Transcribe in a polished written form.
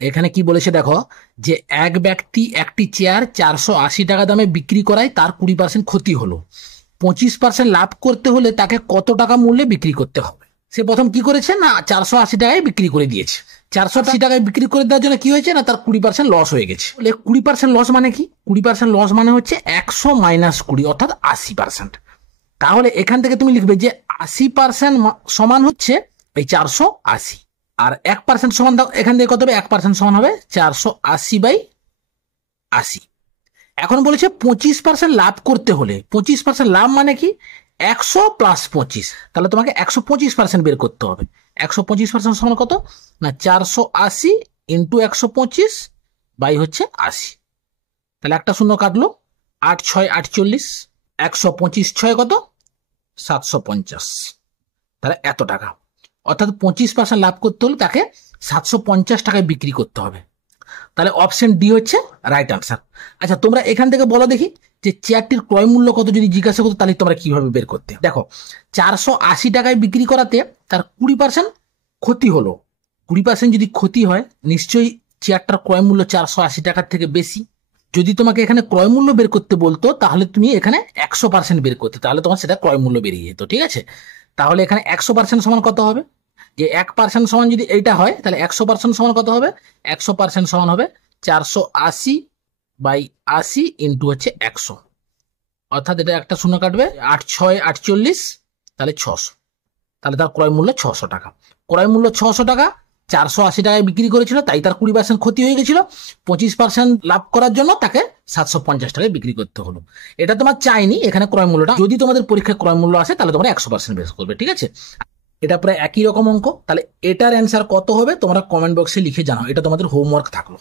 এখানে কি বলেছে দেখো, যে এক ব্যক্তি একটি চেয়ার 480 টাকা দামে বিক্রি করায় তার 20% ক্ষতি হলো। 25% লাভ করতে হলে তাকে কত টাকা মূল্যে বিক্রি করতে হবে? সে প্রথম কি করেছে না, 480 টাকায় বিক্রি করে দিয়েছে। 480 টাকায় বিক্রি করে দেওয়ার জন্য কি হয়েছে না, তার 20% লস হয়ে গেছে। 20% লস মানে কি? 20% লস মানে হচ্ছে 100 - 20, অর্থাৎ 80%। তাহলে এখান থেকে তুমি লিখবে যে 80% সমান হচ্ছে এই 480, আর 1% সমান দাও, এখান থেকে কত হবে? 1% সমান হবে 480/80। এখন বলেছে 25% লাভ করতে হলে, 25% লাভ মানে কি? 100 + 25, তাহলে তোমাকে 125% বের করতে হবে। 125% সমান কত না, 480 × 125/80। তাহলে একটা শূন্য কাটলো, 8×6 = 48, 125×6 কত? 750। তাহলে এত টাকা, অর্থাৎ 25% লাভ করতে হলে তাকে 750 টাকায় বিক্রি করতে হবে। তাহলে অপশন ডি হচ্ছে রাইট আনসার। আচ্ছা, তোমরা এখান থেকে বলো দেখি, যে চেয়ারটির ক্রয় মূল্য কত যদি জিজ্ঞাসা করতো, তাহলে তোমরা কিভাবে বের করতে? দেখো, 480 টাকায় বিক্রি করাতে তার 20% ক্ষতি হলো। 20% যদি ক্ষতি হয়, নিশ্চয়ই চেয়ারটার ক্রয় মূল্য 480 টাকার থেকে বেশি। যদি তোমাকে এখানে ক্রয় মূল্য বের করতে বলতো, তাহলে তুমি এখানে 100% বের করতে, তাহলে তোমার সেটা ক্রয় মূল্য বেরিয়ে যেত। ঠিক আছে, তাহলে এখানে 100% সমান কত হবে? যে 1% সমান যদি এইটা হয়, তাহলে 100% সমান কত হবে? 100% সমান হবে 480/80 ইন্টু হচ্ছে 100, অর্থাৎ এটা একটা শূন্য কাটবে, 8×6 = 48, তাহলে 600। তাহলে তার ক্রয় মূল্য 600 টাকা। ক্রয় মূল্য 600 টাকা, 480 টাকায় বিক্রি করেছিল, তাই তার 20% ক্ষতি হয়ে গেছিল। 25% লাভ করার জন্য তাকে 750 টাকায় বিক্রি করতে হলো। এটা তোমার চাইনি এখানে ক্রয় মূল্যটা। যদি তোমাদের পরীক্ষায় ক্রয় মূল্য আসে, তাহলে তোমরা 100% বের করবে। ঠিক আছে, এটা প্রায় একই রকম অঙ্ক। তাহলে এটার অ্যান্সার কত হবে তোমরা কমেন্ট বক্সে লিখে জানাও, এটা তোমাদের হোমওয়ার্ক থাকলো।